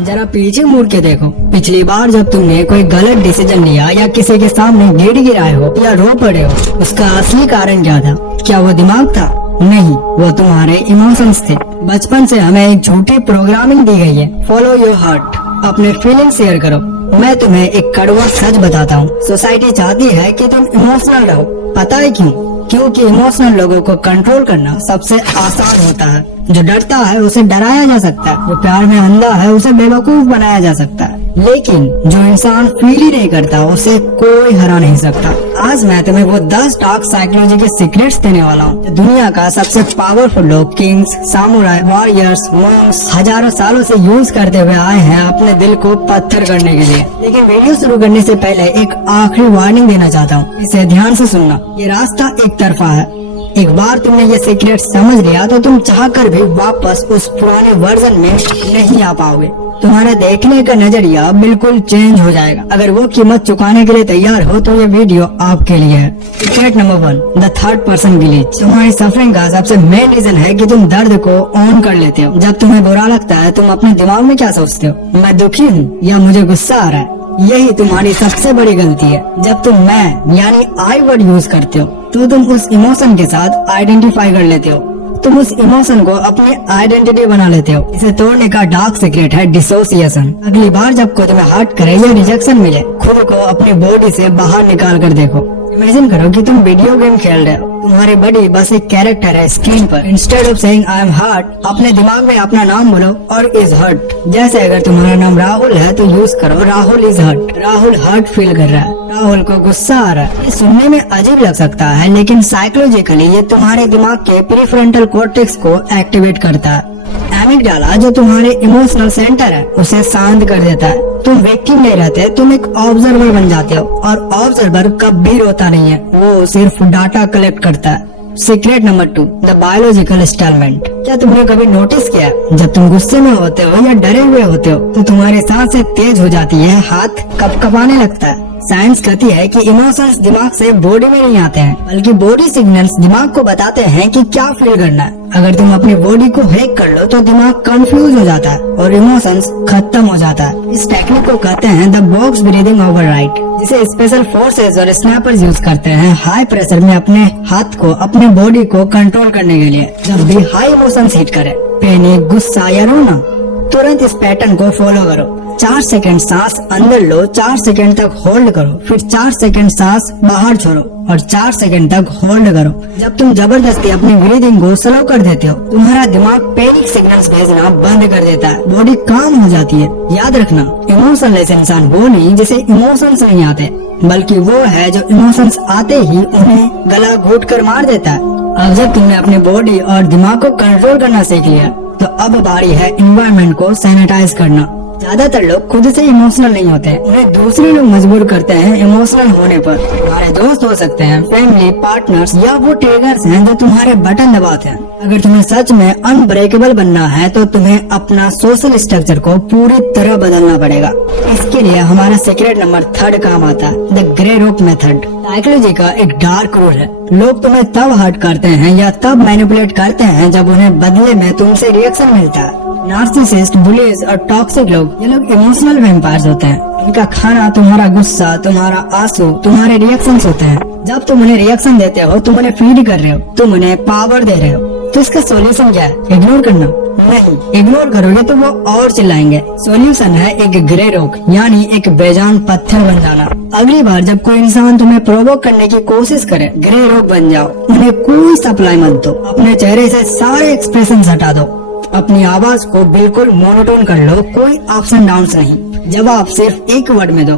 जरा पीछे मुड़ के देखो, पिछली बार जब तुमने कोई गलत डिसीजन लिया या किसी के सामने गिर गिराए हो या रो पड़े हो, उसका असली कारण क्या था? क्या वो दिमाग था? नहीं, वो तुम्हारे इमोशंस थे। बचपन से हमें एक झूठी प्रोग्रामिंग दी गई है, फॉलो योर हार्ट। अपने फीलिंग शेयर करो। मैं तुम्हें एक कड़वा सच बताता हूँ, सोसाइटी चाहती है कि तुम इमोशनल रहो। पता है क्यों? क्योंकि इमोशनल लोगों को कंट्रोल करना सबसे आसान होता है। जो डरता है उसे डराया जा सकता है, जो प्यार में अंधा है उसे बेवकूफ बनाया जा सकता है, लेकिन जो इंसान फील ही नहीं करता उसे कोई हरा नहीं सकता। आज मैं तुम्हें वो 10 डार्क साइकोलॉजी के सीक्रेट्स देने वाला हूँ। दुनिया का सबसे पावरफुल लोग, किंग्स, सामुराई, वॉरियर्स, मॉन्क्स हजारों सालों से यूज करते हुए आए हैं अपने दिल को पत्थर करने के लिए। लेकिन वीडियो शुरू करने से पहले एक आखिरी वार्निंग देना चाहता हूँ, इसे ध्यान से सुनना। ये रास्ता एक तरफा है। एक बार तुमने ये सीक्रेट समझ लिया तो तुम चाहकर भी वापस उस पुराने वर्जन में नहीं आ पाओगे। तुम्हारा देखने का नजरिया बिल्कुल चेंज हो जाएगा। अगर वो कीमत चुकाने के लिए तैयार हो तो ये वीडियो आपके लिए है। Secret number 1, the third person glitch. तुम्हारी सफरिंग का सबसे मेन रीजन है कि तुम दर्द को ऑन कर लेते हो। जब तुम्हें बुरा लगता है तुम अपने दिमाग में क्या सोचते हो? मैं दुखी हूँ या मुझे गुस्सा आ रहा है। यही तुम्हारी सबसे बड़ी गलती है। जब तुम मैं यानी आई वर्ड यूज करते हो तो तुम उस इमोशन के साथ आइडेंटिफाई कर लेते हो। तुम उस इमोशन को अपनी आइडेंटिटी बना लेते हो। इसे तोड़ने का डार्क सीक्रेट है डिसोसिएशन। अगली बार जब कोई तुम्हें हर्ट करे या रिजेक्शन मिले, खुद को अपनी बॉडी से बाहर निकाल कर देखो। इमेजिन करो कि तुम वीडियो गेम खेल रहे हो, तुम्हारी बॉडी बस एक कैरेक्टर है स्क्रीन पर। Instead of saying I am hurt, अपने दिमाग में अपना नाम बोलो और इज हर्ट। जैसे अगर तुम्हारा नाम राहुल है तो यूज करो Rahul is hurt. Rahul hurt feel कर रहा है, राहुल को गुस्सा आ रहा है। ये सुनने में अजीब लग सकता है, लेकिन साइकोलॉजिकली ये तुम्हारे दिमाग के प्रीफ्रंटल कॉर्टेक्स को एक्टिवेट करता है। एमिगडाला जो तुम्हारे इमोशनल सेंटर है उसे शांत कर देता है। तुम विक्टिम नहीं रहते, तुम एक ऑब्जर्वर बन जाते हो। और ऑब्जर्वर कभी रोता नहीं है, वो सिर्फ डाटा कलेक्ट करता है। Secret number 2, the biological statement. क्या तुमने कभी नोटिस किया, जब तुम गुस्से में होते हो या डरे हुए होते हो तो तुम्हारी सांसें तेज हो जाती है, हाथ कपकपाने लगता है। साइंस कहती है कि इमोशंस दिमाग से बॉडी में नहीं आते हैं, बल्कि बॉडी सिग्नल्स दिमाग को बताते हैं कि क्या फील करना है। अगर तुम अपनी बॉडी को हैक कर लो तो दिमाग कंफ्यूज हो जाता है और इमोशंस खत्म हो जाता है। इस टेक्निक को कहते हैं द बॉक्स ब्रीदिंग ओवरराइड, जिसे स्पेशल फोर्सेस और स्नैपर्स यूज करते हैं हाई प्रेशर में अपने हाथ को, अपने बॉडी को कंट्रोल करने के लिए। जब भी हाई इमोशंस हिट करे, पैनिक, गुस्सा या रोना, तुरंत इस पैटर्न को फॉलो करो। 4 सेकंड सांस अंदर लो, 4 सेकंड तक होल्ड करो, फिर 4 सेकंड सांस बाहर छोड़ो और 4 सेकंड तक होल्ड करो। जब तुम जबरदस्ती अपनी ब्रीदिंग को स्लो कर देते हो, तुम्हारा दिमाग पैनिक सिग्नल्स भेजना बंद कर देता है, बॉडी काम हो जाती है। याद रखना, इमोशनलेस इंसान वो नहीं जिसे इमोशंस नहीं आते, बल्कि वो है जो इमोशंस आते ही उन्हें गला घोट कर मार देता है। अब जब तुमने अपने बॉडी और दिमाग को कंट्रोल करना सीख लिया तो अब बारी है एनवायरनमेंट को सैनिटाइज करना। ज्यादातर लोग खुद से इमोशनल नहीं होते, उन्हें दूसरे लोग मजबूर करते हैं इमोशनल होने पर। तुम्हारे दोस्त हो सकते हैं, फैमिली, पार्टनर्स या वो ट्रिगर्स हैं जो तुम्हारे बटन दबाते हैं। अगर तुम्हें सच में अनब्रेकेबल बनना है तो तुम्हें अपना सोशल स्ट्रक्चर को पूरी तरह बदलना पड़ेगा। इसके लिए हमारा सीक्रेट नंबर 3 काम आता है, the grey rope method. Psychology का एक डार्क रूल है, लोग तुम्हें तब हर्ट करते हैं या तब मैनिपुलेट करते हैं जब उन्हें बदले में तुमसे रिएक्शन मिलता है। नार्सिसिस्ट, बुलीज और टॉक्सिक लोग, ये लोग इमोशनल वैम्पायर्स होते हैं। इनका खाना तुम्हारा गुस्सा, तुम्हारा आंसू, तुम्हारे रिएक्शंस होते हैं। जब तुम उन्हें रिएक्शन देते हो तुम उन्हें फीड कर रहे हो, तुम उन्हें पावर दे रहे हो। तो इसका सॉल्यूशन क्या है? इग्नोर करना? नहीं, इग्नोर करोगे तो वो और चिल्लाएंगे। सॉल्यूशन है एक ग्रे रॉक, यानी एक बेजान पत्थर बन जाना। अगली बार जब कोई इंसान तुम्हें प्रोवोक करने की कोशिश करे, ग्रे रॉक बन जाओ। उन्हें कोई सप्लाई मत दो, अपने चेहरे से सारे एक्सप्रेशन हटा दो, अपनी आवाज को बिल्कुल मोनोटोन कर लो, कोई अप्स एंड डाउन्स नहीं। जवाब सिर्फ एक वर्ड में दो,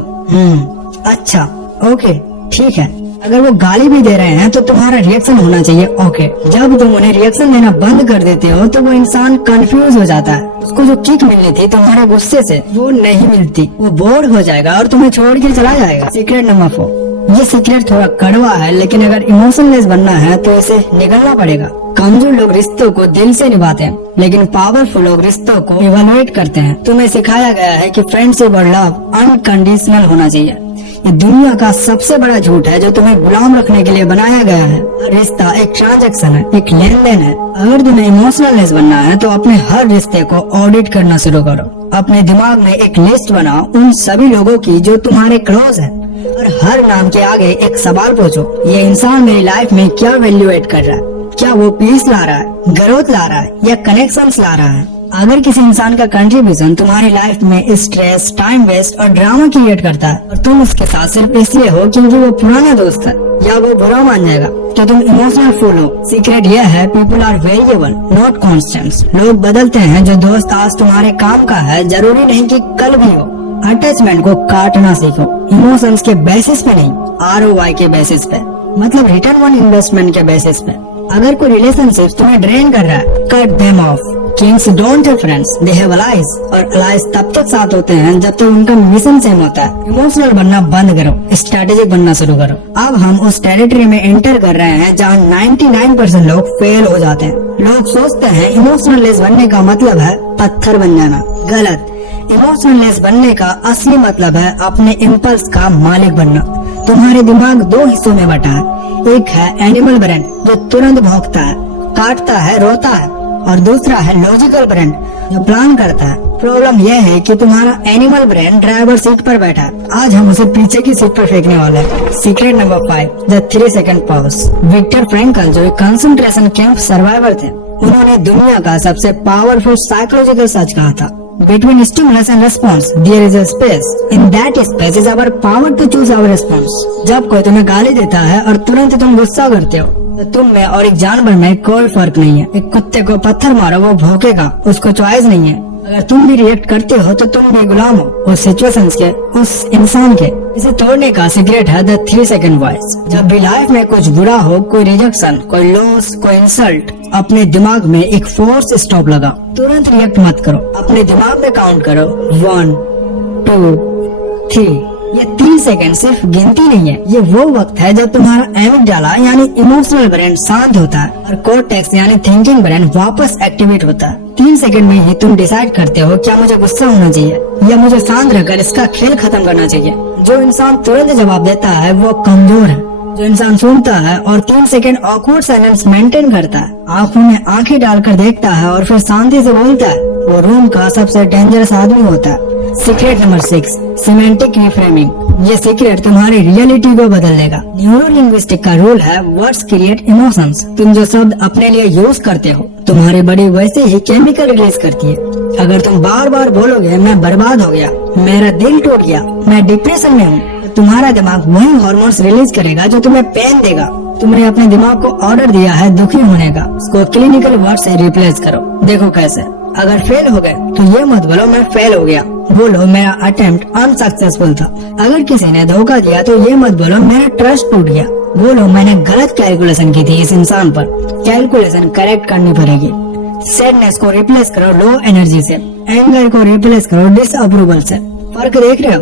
अच्छा, ओके, ठीक है। अगर वो गाली भी दे रहे हैं तो तुम्हारा रिएक्शन होना चाहिए ओके। जब तुम उन्हें रिएक्शन देना बंद कर देते हो तो वो इंसान कंफ्यूज हो जाता है। उसको जो किक मिलनी थी तुम्हारे गुस्से से वो नहीं मिलती, वो बोर हो जाएगा और तुम्हें छोड़ के चला जाएगा। सीक्रेट नंबर 4, ये सीक्रेट थोड़ा कड़वा है, लेकिन अगर इमोशनलेस बनना है तो इसे निकलना पड़ेगा। कमजोर लोग रिश्तों को दिल से निभाते हैं, लेकिन पावरफुल लोग रिश्तों को इवैल्यूएट करते हैं। तुम्हें सिखाया गया है कि फ्रेंडशिप और लव अनकंडीशनल होना चाहिए। ये दुनिया का सबसे बड़ा झूठ है जो तुम्हें गुलाम रखने के लिए बनाया गया है। हर रिश्ता एक ट्रांजैक्शन है, एक लेन देन है। अगर तुम्हें इमोशनलनेस बनना है तो अपने हर रिश्ते को ऑडिट करना शुरू करो। अपने दिमाग में एक लिस्ट बनाओ उन सभी लोगों की जो तुम्हारे क्लोज है, और हर नाम के आगे एक सवाल पूछो, ये इंसान मेरी लाइफ में क्या वैल्यू एड कर रहा है? क्या वो पीस ला रहा है, ग्रोथ ला रहा है या कनेक्शंस ला रहा है? अगर किसी इंसान का कंट्रीब्यूशन तुम्हारी लाइफ में स्ट्रेस, टाइम वेस्ट और ड्रामा क्रिएट करता है और तुम उसके साथ सिर्फ इसलिए हो क्योंकि वो पुराना दोस्त है या वो बुरा मान जाएगा, तो तुम इमोशनल फूल हो। सीक्रेट यह है, people are variable not constants. लोग बदलते हैं। जो दोस्त आज तुम्हारे काम का है जरूरी नहीं कि कल भी हो। अटैचमेंट को काटना सीखो, इमोशंस के बेसिस पे नहीं, ROI के बेसिस पे, मतलब रिटर्न ऑन इन्वेस्टमेंट के बेसिस पे। अगर कोई रिलेशनशिप तुम्हें ड्रेन कर रहा है, cut them off. Kings don't have friends, they have allies. और अलाइज तब तक साथ होते हैं जब तक उनका मिशन सेम होता है। इमोशनल बनना बंद करो, स्ट्रेटेजिक बनना शुरू करो। अब हम उस टेरिटरी में एंटर कर रहे हैं जहाँ 99% लोग फेल हो जाते हैं। लोग सोचते हैं इमोशनलेस बनने का मतलब है पत्थर बन जाना। गलत। इमोशनलेस बनने का असली मतलब है अपने इम्पल्स का मालिक बनना। तुम्हारे दिमाग दो हिस्सों में बटा है। एक है एनिमल ब्रेन जो तुरंत भौंकता है, काटता है, रोता है, और दूसरा है लॉजिकल ब्रेन जो प्लान करता है। प्रॉब्लम यह है कि तुम्हारा एनिमल ब्रेन ड्राइवर सीट पर बैठा है। आज हम उसे पीछे की सीट पर फेंकने वाले हैं। Secret number 5, the 3 second pause. Victor Frankl जो एक कंसंट्रेशन कैंप सर्वाइवर थे, उन्होंने दुनिया का सबसे पावरफुल साइकोलॉजिकल सच कहा था, Between stimulus and response, there is a space. In that space is our power to choose our response. जब कोई तुम्हें गाली देता है और तुरंत तुम गुस्सा करते हो, तो तुम में और एक जानवर में कोई फर्क नहीं है। एक कुत्ते को पत्थर मारो, वो भौंकेगा, उसको चॉइस नहीं है। अगर तुम भी रिएक्ट करते हो तो तुम भी गुलाम हो उस सिचुएशंस के, उस इंसान के। इसे तोड़ने का सीक्रेट है द 3 सेकंड वॉइस। जब भी लाइफ में कुछ बुरा हो, कोई रिजेक्शन, कोई लॉस, कोई इंसल्ट, अपने दिमाग में एक फोर्स स्टॉप लगा। तुरंत रिएक्ट मत करो, अपने दिमाग में काउंट करो 1 2 3। ये 3 सेकंड सिर्फ गिनती नहीं है, ये वो वक्त है जब तुम्हारा एमिगडाला यानी इमोशनल ब्रेन शांत होता है और कोर्टेक्स यानी थिंकिंग ब्रेन वापस एक्टिवेट होता है। 3 सेकंड में ही तुम डिसाइड करते हो क्या मुझे गुस्सा होना चाहिए या मुझे शांत रहकर इसका खेल खत्म करना चाहिए। जो इंसान तुरंत जवाब देता है वो कमजोर है। जो इंसान सुनता है और 3 सेकंड ऑकवर्ड साइलेंस मेंटेन करता है, आंखों में आंखें डालकर देखता है और फिर शांति से बोलता है, वो रूम का सबसे डेंजरस आदमी होता है। Secret number 6, semantic reframing. ये सीक्रेट तुम्हारी रियलिटी को बदल देगा। न्यूरो लिंग्विस्टिक का रूल है, वर्ड्स क्रिएट इमोशंस। तुम जो शब्द अपने लिए यूज करते हो, तुम्हारी बॉडी वैसे ही केमिकल रिलीज करती है। अगर तुम बार बार बोलोगे मैं बर्बाद हो गया, मेरा दिल टूट गया, मैं डिप्रेशन में हूँ, तुम्हारा दिमाग वही हार्मोन्स रिलीज करेगा जो तुम्हें पेन देगा। तुमने अपने दिमाग को ऑर्डर दिया है दुखी होने का, उसको क्लिनिकल वर्ड से रिप्लेस करो। देखो कैसे। अगर फेल हो गए तो ये मत बोलो मैं फेल हो गया, बोलो मेरा अटेम्प्ट अनसक्सेसफुल था। अगर किसी ने धोखा दिया तो ये मत बोलो मेरा ट्रस्ट टूट गया, बोलो मैंने गलत कैलकुलेशन की थी इस इंसान पर, कैलकुलेशन करेक्ट करनी पड़ेगी। सैडनेस को रिप्लेस करो लो एनर्जी से, एंगर को रिप्लेस करो डिसअप्रूवल से। फर्क देख रहे हो?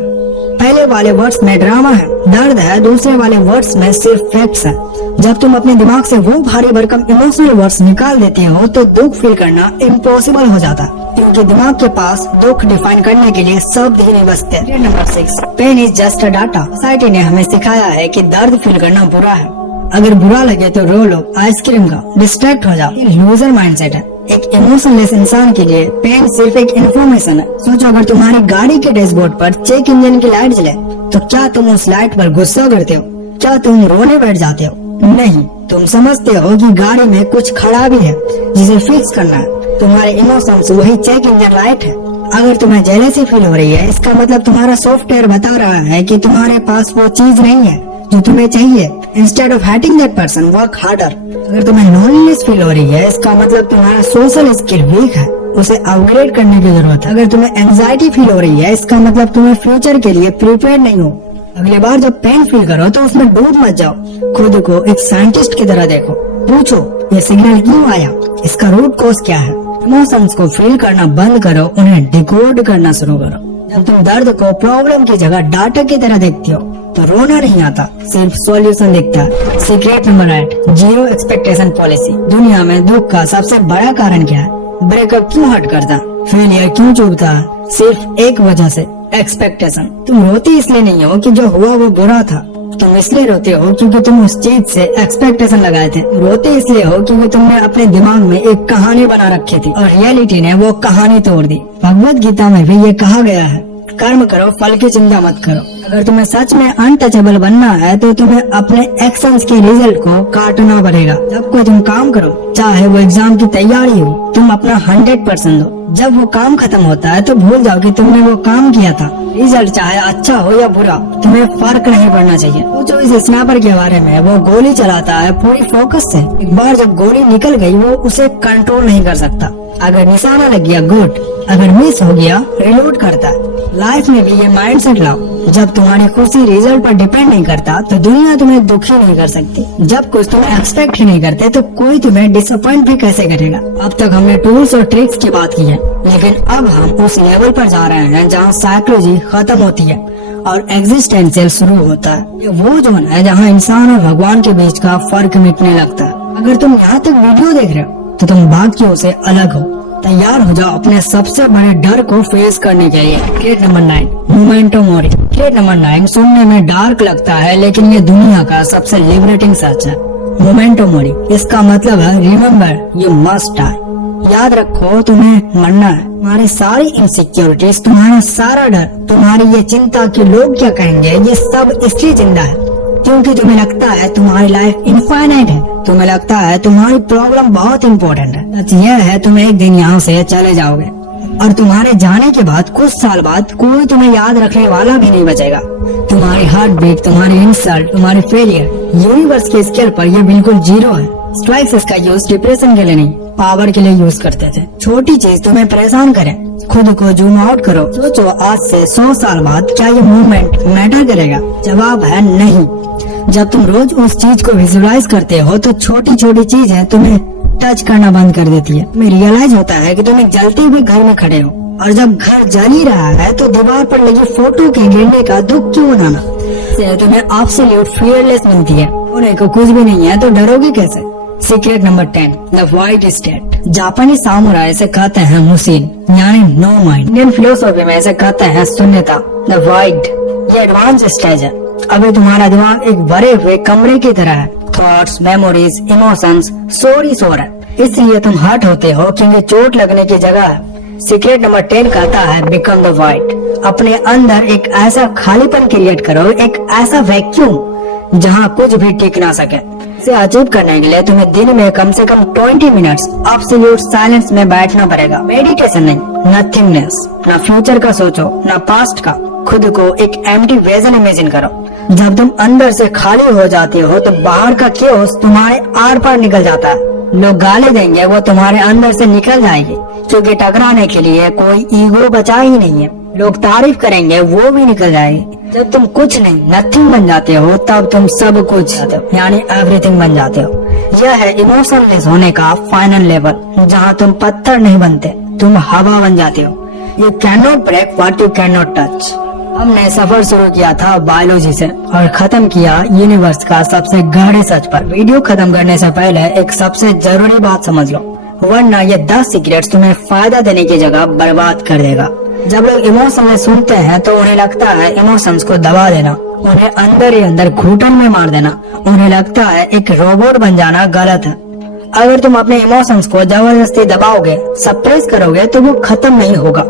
पहले वाले वर्ड्स में ड्रामा है, दर्द है, दूसरे वाले वर्ड्स में सिर्फ फैक्ट्स है। जब तुम अपने दिमाग से वो भारी भरकम इमोशनल वर्ड्स निकाल देते हो तो दुख फील करना इम्पॉसिबल हो जाता है, क्योंकि दिमाग के पास दुख डिफाइन करने के लिए शब्द ही नहीं बचते। Number 6, pain is just a data. Society ने हमें सिखाया है कि दर्द फील करना बुरा है। अगर बुरा लगे तो रो लो, आइसक्रीम खाओ, डिस्ट्रैक्ट हो जाओ। लूजर माइंडसेट है। एक इमोशनलेस इंसान के लिए पेन सिर्फ एक इन्फॉर्मेशन है। सोचो अगर तुम्हारी गाड़ी के डैशबोर्ड पर चेक इंजन की लाइट जले तो क्या तुम उस लाइट पर गुस्सा करते हो? क्या तुम रोने बैठ जाते हो? नहीं, तुम समझते हो कि गाड़ी में कुछ खराबी है जिसे फिक्स करना है। तुम्हारे इमोशंस वही चेक इंजन लाइट है। अगर तुम्हें जेलसी फील हो रही है, इसका मतलब तुम्हारा सॉफ्टवेयर बता रहा है कि तुम्हारे पास वो चीज नहीं है जो तुम्हें चाहिए। Instead of hating that person, work harder. अगर तुम्हें लोनलीनेस फील हो रही है, इसका मतलब तुम्हारा सोशल स्किल वीक है, उसे अपग्रेड करने की जरूरत है। अगर तुम्हें एंजाइटी फील हो रही है, इसका मतलब तुम्हें फ्यूचर के लिए प्रिपेयर नहीं हो। अगली बार जब पेन फील करो तो उसमें डूब मत जाओ, खुद को एक साइंटिस्ट की तरह देखो। पूछो ये सिग्नल क्यों आया, इसका रूट कॉज क्या है। इमोशंस को फील करना बंद करो, उन्हें डिकोड करना शुरू करो। जब तुम दर्द को प्रॉब्लम की जगह डाटा की तरह देखते हो तो रोना नहीं आता, सिर्फ सॉल्यूशन दिखता है। Secret number 8, zero expectation policy. दुनिया में दुख का सबसे बड़ा कारण क्या है? ब्रेकअप क्यों हर्ट करता, फेलियर क्यों चुभता है? सिर्फ एक वजह से, एक्सपेक्टेशन। तुम रोते इसलिए नहीं हो कि जो हुआ वो बुरा था, तुम इसलिए रोते हो क्योंकि तुम उस चीज से एक्सपेक्टेशन लगाए थे। रोते इसलिए हो क्योंकि तुमने अपने दिमाग में एक कहानी बना रखी थी और रियलिटी ने वो कहानी तोड़ दी। भगवत गीता में भी ये कहा गया है, कर्म करो फल की चिंता मत करो। अगर तुम्हें सच में अनटचेबल बनना है तो तुम्हें अपने एक्शंस के रिजल्ट को काटना पड़ेगा। जब कोई तुम काम करो, चाहे वो एग्जाम की तैयारी हो, तुम अपना 100% दो। जब वो काम खत्म होता है तो भूल जाओ कि तुमने वो काम किया था। रिजल्ट चाहे अच्छा हो या बुरा, तुम्हें फर्क नहीं पड़ना चाहिए। तो जो इस स्नाइपर के बारे में, वो गोली चलाता है पूरी फोकस से। एक बार जब गोली निकल गई वो उसे कंट्रोल नहीं कर सकता। अगर निशाना लग गया गुड, अगर मिस हो गया रिलोड करता है। लाइफ में भी ये माइंडसेट लाओ, जब तुम्हारी खुशी रिजल्ट पर डिपेंड नहीं करता तो दुनिया तुम्हें दुखी नहीं कर सकती। जब कुछ तुम एक्सपेक्ट ही नहीं करते तो कोई तुम्हें डिसअपॉइंट भी कैसे करेगा। अब तक हमने टूल्स और ट्रिक्स की बात की है, लेकिन अब हम उस लेवल पर जा रहे हैं जहाँ साइकोलॉजी खत्म होती है और एग्जिस्टेंशियल शुरू होता है। ये वो जोन है जहाँ इंसान और भगवान के बीच का फर्क मिटने लगता है। अगर तुम यहाँ तक वीडियो देख रहे हो तो तुम बाकियों से अलग हो। तैयार हो जाओ अपने सबसे बड़े डर को फेस करने के लिए। क्रिएट नंबर 9, मोमेंटो मोरी। क्रिएट नंबर 9 सुनने में डार्क लगता है, लेकिन ये दुनिया का सबसे लिबरेटिंग सच है। मोमेंटो मोरी, इसका मतलब है रिमेम्बर यू मस्ट डाई। याद रखो तुम्हें मरना है। तुम्हारी सारी इनसिक्योरिटीज, तुम्हारा सारा डर, तुम्हारी ये चिंता कि लोग क्या कहेंगे, ये सब इसलिए जिंदा है क्योंकि तुम्हें लगता है तुम्हारी लाइफ इनफाइनाइट है। तुम्हें लगता है तुम्हारी प्रॉब्लम बहुत इम्पोर्टेंट है। सच यह है तुम एक दिन यहाँ से चले जाओगे और तुम्हारे जाने के बाद कुछ साल बाद कोई तुम्हें याद रखने वाला भी नहीं बचेगा। तुम्हारी हार्ट बीट, तुम्हारी इंसल्ट, तुम्हारी फेलियर, यूनिवर्स के स्केल पर यह बिल्कुल 0 है। स्ट्राइक्स इसका यूज डिप्रेशन के लिए नहीं, पावर के लिए यूज करते थे। छोटी चीज तुम्हें परेशान करे, खुद को जूम आउट करो। सोचो आज से 100 साल बाद क्या ये मूवमेंट मैटर करेगा? जवाब है नहीं। जब तुम रोज उस चीज को विजुअलाइज करते हो तो छोटी छोटी चीजें तुम्हें टच करना बंद कर देती है। तुम्हें रियलाइज होता है कि तुम एक जलते हुए घर में खड़े हो और जब घर जल ही रहा है तो दीवार पर लगी फोटो के गिरने का दुख क्यों मनाना? तुम्हें एब्सोल्यूट फियरलेस मिलती है। होने को कुछ भी नहीं है तो डरोगे कैसे? Secret number 10, the wide state. जापानी सामुराई से कहते हैं मुसीन, यानी नो माइंड। इंडियन फिलोसॉफी में इसे कहते हैं शून्यता, द वाइड। ये एडवांस स्टेज है। अभी तुम्हारा दिमाग एक भरे हुए कमरे की तरह है। थॉट्स, मेमोरीज, इमोशंस शोर है। इसलिए तुम हर्ट होते हो क्योंकि चोट लगने की जगह है। सीक्रेट नंबर 10 कहता है बिकम द वाइड। अपने अंदर एक ऐसा खालीपन क्रिएट करो, एक ऐसा वैक्यूम जहाँ कुछ भी टिक ना सके। इसे अचीव करने के लिए तुम्हें दिन में कम से कम 20 मिनट्स एब्सोल्यूट साइलेंस में बैठना पड़ेगा। मेडिटेशन नहीं, नथिंगनेस। ना फ्यूचर का सोचो, ना पास्ट का। खुद को एक एम्प्टी विजन इमेजिन करो। जब तुम अंदर से खाली हो जाते हो तो बाहर का केओस तुम्हारे आर पार निकल जाता है। लोग गाली देंगे, वो तुम्हारे अंदर से निकल जाएगी क्योंकि टकराने के लिए कोई ईगो बचा ही नहीं है। लोग तारीफ करेंगे, वो भी निकल जाएगी। जब तुम कुछ नहीं, नथिंग बन जाते हो, तब तुम सब कुछ यानी एवरीथिंग बन जाते हो। यह है इमोशनलेस होने का फाइनल लेवल, जहाँ तुम पत्थर नहीं बनते, तुम हवा बन जाते हो। You can not break what you can not touch. हमने सफर शुरू किया था बायोलॉजी से और खत्म किया यूनिवर्स का सबसे गहरे सच पर। वीडियो खत्म करने से पहले एक सबसे जरूरी बात समझ लो, वरना ये 10 सीक्रेट्स तुम्हें फायदा देने की जगह बर्बाद कर देगा। जब लोग इमोशन सुनते हैं तो उन्हें लगता है इमोशंस को दबा देना, उन्हें अंदर ही अंदर घुटन में मार देना। उन्हें लगता है एक रोबोट बन जाना गलत है। अगर तुम अपने इमोशंस को जबरदस्ती दबाओगे, सप्रेस करोगे, तो वो खत्म नहीं होगा।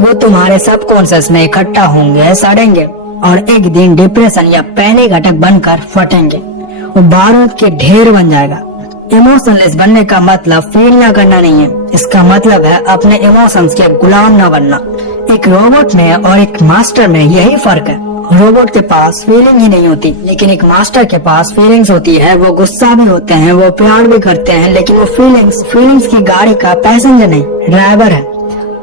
वो तुम्हारे सबकॉन्शियस में इकट्ठा होंगे, सड़ेंगे और एक दिन डिप्रेशन या पैनिक अटैक बनकर फटेंगे। वो बारूद के ढेर बन जाएगा। इमोशनलेस बनने का मतलब फील ना करना नहीं है, इसका मतलब है अपने इमोशंस के गुलाम ना बनना। एक रोबोट में और एक मास्टर में यही फर्क है। रोबोट के पास फीलिंग ही नहीं होती, लेकिन एक मास्टर के पास फीलिंग्स होती है। वो गुस्सा भी होते हैं, वो प्यार भी करते हैं, लेकिन वो फीलिंग्स की गाड़ी का पैसेंजर नहीं, ड्राइवर है।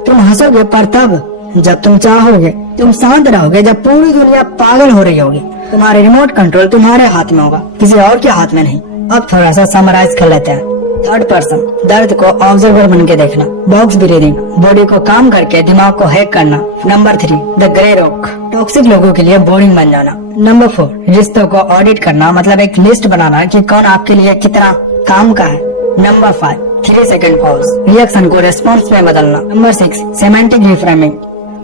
तुम हंसोगे पर तब जब तुम चाहोगे। तुम शांत रहोगे जब पूरी दुनिया पागल हो रही होगी। तुम्हारे रिमोट कंट्रोल तुम्हारे हाथ में होगा, किसी और के हाथ में नहीं। अब थोड़ा सा समराइज कर लेते हैं। 3rd पर्सन, दर्द को ऑब्जर्वर बन के देखना। बॉक्स ब्रीदिंग, बॉडी को काम करके दिमाग को हैक करना। Number 3, the grey rock, toxic लोगों के लिए बोरिंग बन जाना। नंबर 4, रिश्तों को ऑडिट करना, मतलब एक लिस्ट बनाना कि कौन आपके लिए कितना काम का है। नंबर 5, 3 सेकंड पॉज, रिएक्शन को रेस्पॉन्स में बदलना। नंबर 6, सेमेंटिक रिफ्रेमिंग,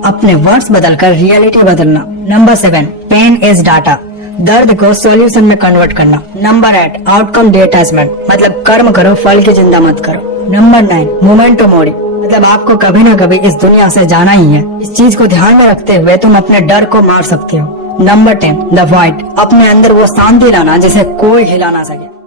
अपने वर्ड्स बदलकर रियलिटी बदलना। नंबर 7, पेन इज डाटा, दर्द को सॉल्यूशन में कन्वर्ट करना। नंबर 8, आउटकम डिटैचमेंट, मतलब कर्म करो फल की चिंता मत करो। नंबर 9, मोमेंटो मोरी, मतलब आपको कभी ना कभी इस दुनिया से जाना ही है। इस चीज को ध्यान में रखते हुए तुम अपने डर को मार सकते हो। नंबर 10, द वाइट, अपने अंदर वो शांति लाना जिसे कोई हिला ना सके।